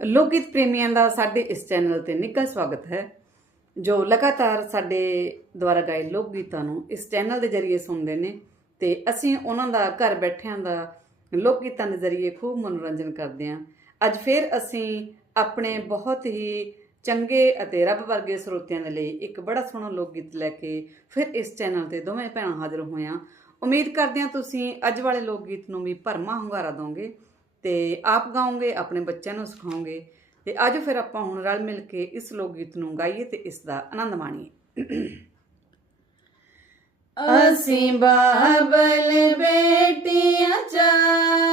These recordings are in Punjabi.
ਲੋਕ ਗੀਤ ਪ੍ਰੇਮੀਆਂ ਦਾ ਸਾਡੇ ਇਸ ਚੈਨਲ ਤੇ ਨਿੱਘਾ ਸਵਾਗਤ ਹੈ, ਜੋ ਲਗਾਤਾਰ ਸਾਡੇ ਦੁਆਰਾ ਗਾਏ ਲੋਕ ਗੀਤਾਂ ਨੂੰ ਇਸ ਚੈਨਲ ਦੇ ਜ਼ਰੀਏ ਸੁਣਦੇ ਨੇ ਤੇ ਅਸੀਂ ਉਹਨਾਂ ਦਾ ਘਰ ਬੈਠਿਆਂ ਦਾ ਲੋਕ ਗੀਤਾਂ ਦੇ ਜ਼ਰੀਏ ਖੂਬ ਮਨੋਰੰਜਨ ਕਰਦੇ ਹਾਂ। ਅੱਜ ਫਿਰ ਅਸੀਂ ਆਪਣੇ ਬਹੁਤ ਹੀ ਚੰਗੇ ਅਤੇ ਰੱਬ ਵਰਗੇ ਸਰੋਤਿਆਂ ਦੇ ਲਈ ਇੱਕ ਬੜਾ ਸੋਹਣਾ ਲੋਕ ਗੀਤ ਲੈ ਕੇ ਫਿਰ ਇਸ ਚੈਨਲ ਤੇ ਦੋਵੇਂ ਭੈਣਾਂ ਹਾਜ਼ਰ ਹੋਈਆਂ ਉਮੀਦ ਕਰਦੇ ਹਾਂ ਤੁਸੀਂ ਅੱਜ ਵਾਲੇ ਲੋਕ ਗੀਤ ਨੂੰ ਵੀ ਭਰਮਾ ਹੁੰਗਾਰਾ ਦੋਗੇ। ਤੇ ਆਪ ਗਾਓਗੇ, ਆਪਣੇ ਬੱਚਿਆਂ ਨੂੰ ਸਿਖਾਓਗੇ। ਤੇ ਅੱਜ ਫਿਰ ਆਪਾਂ ਹੁਣ ਰਲ ਮਿਲ ਕੇ ਇਸ ਲੋਕ ਗੀਤ ਨੂੰ ਗਾਈਏ ਤੇ ਇਸ ਦਾ ਆਨੰਦ ਮਾਣੀਏ। ਅਸੀਂ ਬਾਬਲ ਬੇਟੀਆਂ ਚਾਰੇ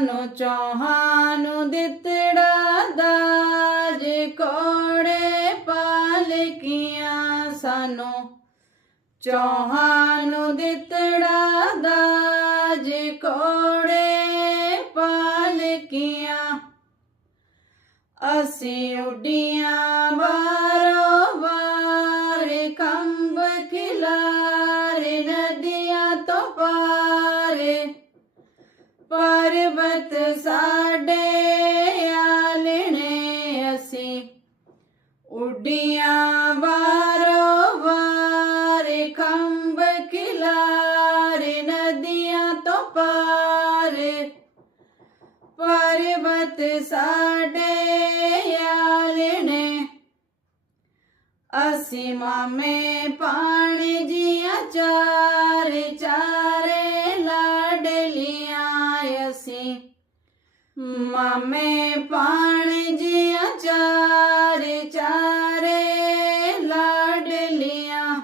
ਸਾਨੂੰ ਚੌਹਾਂ ਨੂੰ ਦਿੱਤੜਾ ਦਾਜ ਕੋੜੇ ਪਾਲਕੀਆਂ ਸਾਨੂੰ। ਚੌਹਾਂ ਨੂੰ ਦਿੱਤੜਾ ਦਾਜ ਕੋੜੇ ਪਾਲਕੀਆਂ। ਅਸੀਂ ਉੱਡੀਆਂ ਬਾਰੋ ਬਾਰ ਕੰਬ ਖਿਲਾਰੇ ਨਦੀਆਂ ਤੋਂ ਪਾਰੇ। ਪਰਬਤ ਸਾਡੇ ਆਲਣੇ ਅਸੀਂ। ਉੱਡੀਆਂ ਬਾਰੋ ਵਾਰ, ਖੰਭ ਕਿਲਾਰ ਨਦੀਆਂ ਤੋਂ ਪਾਰ। ਪਰਬਤ ਸਾਡੇ ਆਲਣੇ ਅਸੀਂ ਮਾਮੇ ਪਾਣੀ ਜੀਆਂ ਚਾਰ, ਚਾਰੇ ਅਸੀਂ ਮਾਮੇ ਪਾਣੀ ਜੀਆਂ ਚਾਰ ਚਾਰੇ ਲਾਡਲੀਆਂ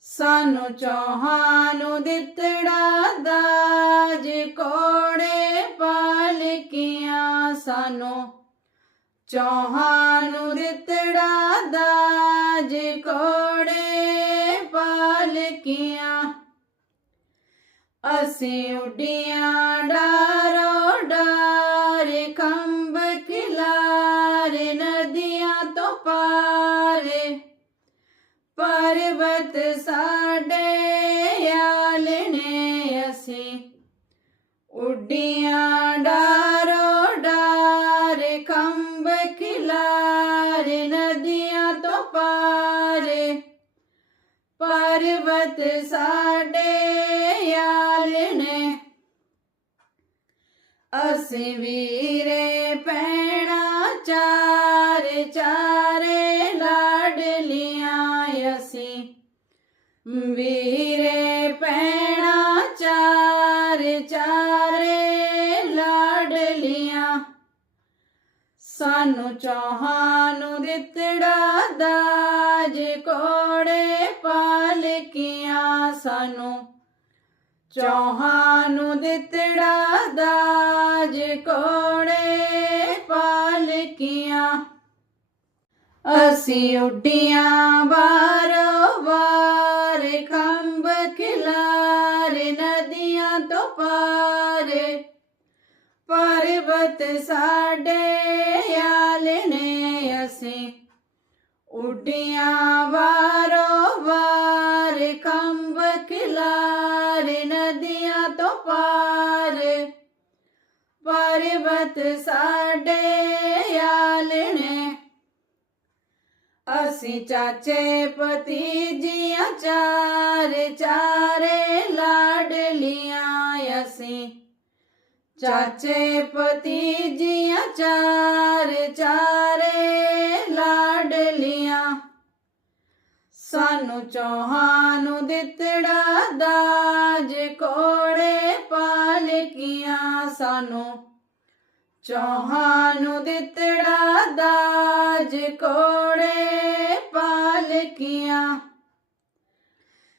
ਸਾਨੂੰ ਚੌਹਾਂ ਨੂੰ ਦਿੱਤੜਾ ਦਾਜ ਕੋੜੇ ਪਾਲਕੀਆਂ। ਸਾਨੂੰ ਚੌਹਾਂ ਨੂੰ ਦਿੱਤੜਾ ਅਸੀਂ ਉੱਡੀਆਂ ਡਾਰੋ ਡਾਰ, ਖੰਭ ਖਿਲਾਰੇ, ਨਦੀਆਂ ਤੋਂ ਪਾਰੇ। ਪਰਬਤ ਸਾਡੇ ਨੇ ਅਸੀਂ। ਉੱਡੀਆਂ ਡਾਰੋ ਡਾਰ, ਖੰਭ ਖਿਲਾਰੇ, ਨਦੀਆਂ ਤੋਂ ਪਾਰੇ। ਪਰਬਤ ਸਾਡੇ ਅਸੀਂ ਵੀਰੇ ਪੈਣਾ ਚਾਰ, ਚਾਰੇ ਲਾਡਲੀਆਂ ਅਸੀਂ। ਵੀਰੇ ਪੈਣਾ ਚਾਰ, ਚਾਰੇ ਲਾਡਲੀਆਂ ਸਾਨੂੰ ਚੌਹਾਂ ਨੂੰ ਦਿੱਤੜਾ ਦਾਜ ਕੋੜੇ ਪਾਲਕੀਆਂ ਸਾਨੂੰ। ਚੌਹਾਂ ਨੂੰ ਦਿੱਤੜਾ ਦਾਜ ਕੋੜੇ ਪਾਲਕੀਆਂ। ਅਸੀਂ ਉੱਡੀਆਂ ਬਾਰੋ ਬਾਰ, ਖੰਭ ਖਿਲਾਰੇ ਨਦੀਆਂ ਤੋਂ ਪਾਰ। ਪਰਬਤ ਸਾਡੇ ਆਲਣੇ ਅਸੀਂ ਉੱਡੀਆਂ ਵਾਰੋ ਵਾਰ ਨਦੀਆਂ ਤੋਂ ਪਾਰ, ਪਰਬਤ ਸਾਡੇ ਆਲਣੇ ਅਸੀਂ ਚਾਚੇ ਭਤੀਜੀਆਂ ਚਾਰ ਚਾਰੇ ਲਾਡਲੀਆਂ ਅਸੀਂ। ਚਾਚੇ ਭਤੀਜੀਆਂ ਚਾਰ ਚਾਰੇ ਲਾਡਲੀਆਂ ਸਾਨੂੰ ਚੌਹਾਂ ਨੂੰ ਦਿੱਤੜਾ ਦਾ ਕੋੜੇ ਪਾਲਕੀਆਂ ਸਾਨੂੰ। ਚੌਹਾਂ ਨੂੰ ਦਿੱਤੜਾ ਦਾਜ ਕੋੜੇ ਪਾਲਕੀਆਂ।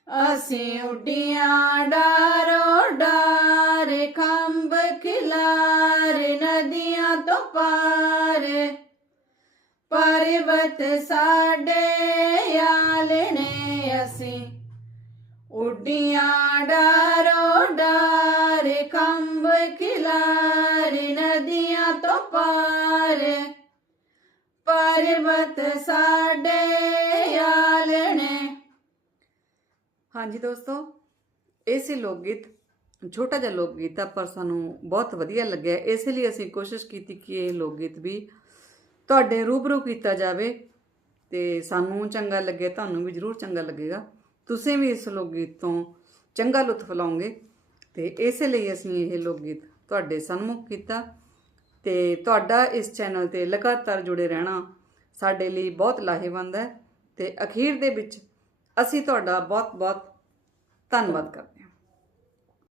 ਅਸੀਂ ਉੱਡੀਆਂ ਡਾਰੋ ਡਾਰ, ਖੰਭ ਖਿਲਾਰ ਨਦੀਆਂ ਤੋਂ ਪਾਰ। ਪਰਵਤ ਸਾਡੇ ਆਲਣੇ ਅਸੀਂ ਉੱਡੀਆਂ ਡਾਰੋ ਡਾਰ, ਖੰਭ ਖਿਲਾਰੇ, ਨਦੀਆਂ ਤੋਂ ਤੋਂ ਪਾਰ। ਪਰਬਤ ਸਾਡੇ ਆਲਣੇ। ਹਾਂਜੀ ਦੋਸਤੋ, ਇਹ ਸੀ ਲੋਕ ਗੀਤ ਛੋਟਾ ਜਿਹਾ ਲੋਕ ਗੀਤ ਆ, ਪਰ ਸਾਨੂੰ ਬਹੁਤ ਵਧੀਆ ਲੱਗਿਆ। ਇਸ ਲਈ ਅਸੀਂ ਕੋਸ਼ਿਸ਼ ਕੀਤੀ ਕਿ ਇਹ ਲੋਕ ਗੀਤ ਵੀ ਤੁਹਾਡੇ ਰੂਬਰੂ ਕੀਤਾ ਜਾਵੇ ਤੇ ਸਾਨੂੰ ਚੰਗਾ ਲੱਗੇ, ਤੁਹਾਨੂੰ ਵੀ ਜ਼ਰੂਰ ਚੰਗਾ ਲੱਗੇਗਾ। ਤੁਸੀਂ ਵੀ ਇਸ ਲੋਕ ਗੀਤ ਤੋਂ ਚੰਗਾ ਲੁਤਫ ਲਓਗੇ। ਤੇ ਇਸੇ ਲਈ ਅਸੀਂ ਇਹ ਲੋਕ ਗੀਤ ਤੁਹਾਡੇ ਸਨਮੁਖ ਕੀਤਾ। ਤੇ ਤੁਹਾਡਾ ਇਸ ਚੈਨਲ ਤੇ ਲਗਾਤਾਰ ਜੁੜੇ ਰਹਿਣਾ ਸਾਡੇ ਲਈ ਬਹੁਤ ਲਾਹੇਵੰਦ ਹੈ। ਤੇ ਅਖੀਰ ਦੇ ਵਿੱਚ ਅਸੀਂ ਤੁਹਾਡਾ ਬਹੁਤ ਬਹੁਤ ਧੰਨਵਾਦ ਕਰਦੇ